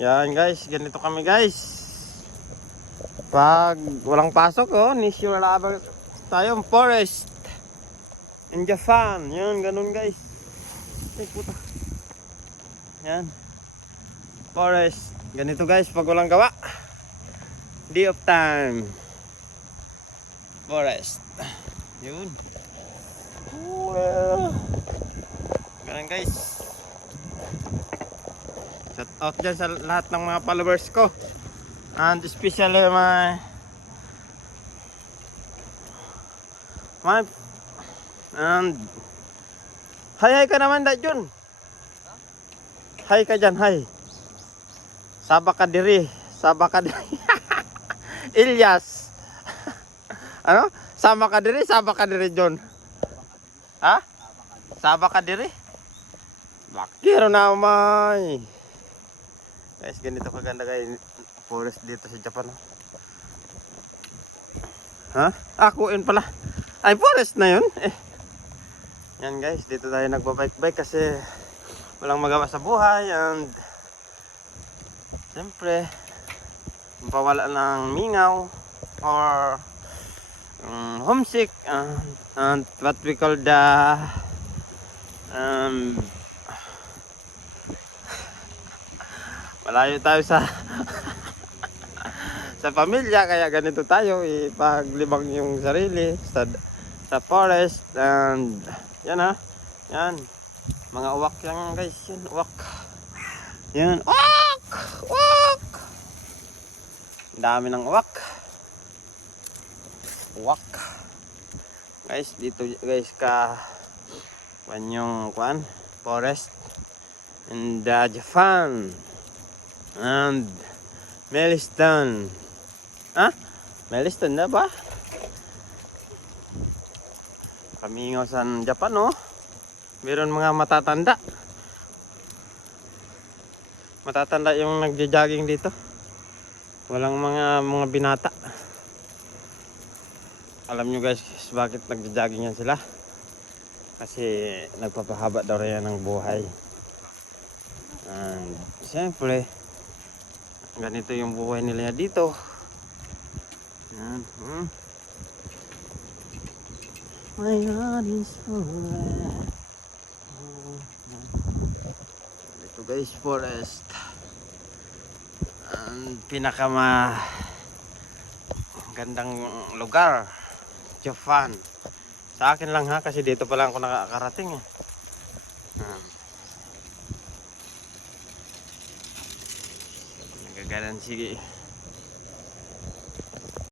Yan guys, ganito kami guys. Pag walang pasok nature lover tayo, forest in Japan. Yan, ganun guys. Ay puta. Yan. Forest. Ganito guys pag walang gawa. Day of time. Forest. Yun. Ganun guys. Shout out dyan sa lahat ng mga followers ko. And especially my and hi ka naman da Jun. Hi ka dyan, hi. Sabak ka diri. Ilyas. Ano? Sama ka diri Jun. Ha? Sabak ka diri? Bakiro na umay. Guys, ganito kaganda guys forest dito sa Japan. Ha? Akuin pala. Ay, forest na yun. Yan guys, dito tayo nagbabike-bike kasi walang magawa sa buhay and siyempre mapawala ng mingaw or homesick and what we call the malayo tayo sa sa pamilya, kaya ganito tayo ipaglibang yung sarili sa forest. And yan yan mga uwak yan guys, yan uwak, yan uwak, dami ng uwak guys dito guys yung forest in the Japan and Meliston. Meliston na ba? Kamingaw sa Japan meron mga matatanda yung nagja-jogging dito. Walang mga binata. Alam nyo guys bakit nagja-jogging yan sila? Kasi nagpapahaba daw rin yan ng buhay. And siyempre ganito yung buhay nila dito. Yan. My God is so red. Ito guys, forest. Ang gandang lugar, Japan. Sa akin lang kasi dito pa lang ako nakakarating Nagagalan sige.